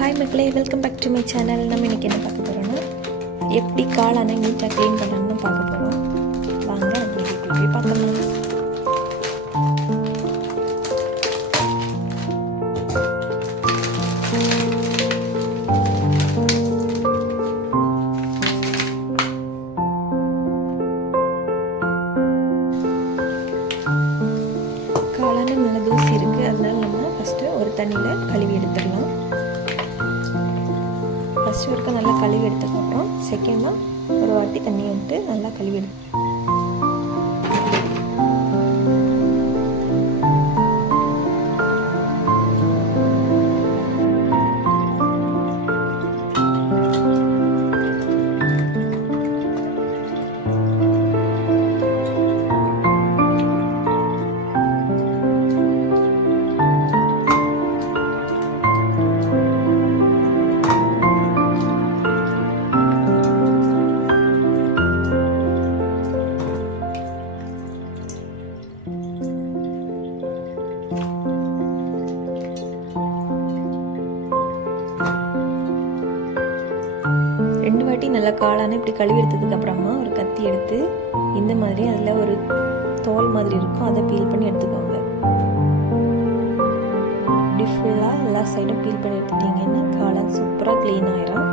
Hi மக்களே, welcome back to my channel. நம்ம இன்றைக்கி என்ன பார்க்க போகிறோன்னா, எப்படி காளானை நீட்டாக க்ளீன் பண்ணணும்னு பார்க்க போகிறோம். வாங்க வீட்டுக்குள்ளே போய் பார்க்கலாம். காளானை நல்ல தூசி இருக்குது, அதனால நம்ம ஃபஸ்ட்டு ஒரு தண்ணியில் கழுவி எடுத்துடலாம். ஃபஸ்ட்டு ஒருக்க நல்லா கழுவி எடுத்ததுக்கப்புறம் செகண்டாக ஒரு வாட்டி தண்ணி வந்துட்டு நல்லா கழுவி எடுத்து ரெண்டு வாட்டி நல்லா காளான இப்படி கழுவி எடுத்ததுக்கப்புறமா ஒரு கத்தி எடுத்து இந்த மாதிரி அதில் ஒரு தோல் மாதிரி இருக்கும், அதை பீல் பண்ணி எடுத்துக்கோங்க. இப்படி ஃபுல்லாக எல்லா சைடும் பீல் பண்ணி எடுத்துட்டிங்கன்னா காளான் சூப்பராக க்ளீன் ஆயிரும்.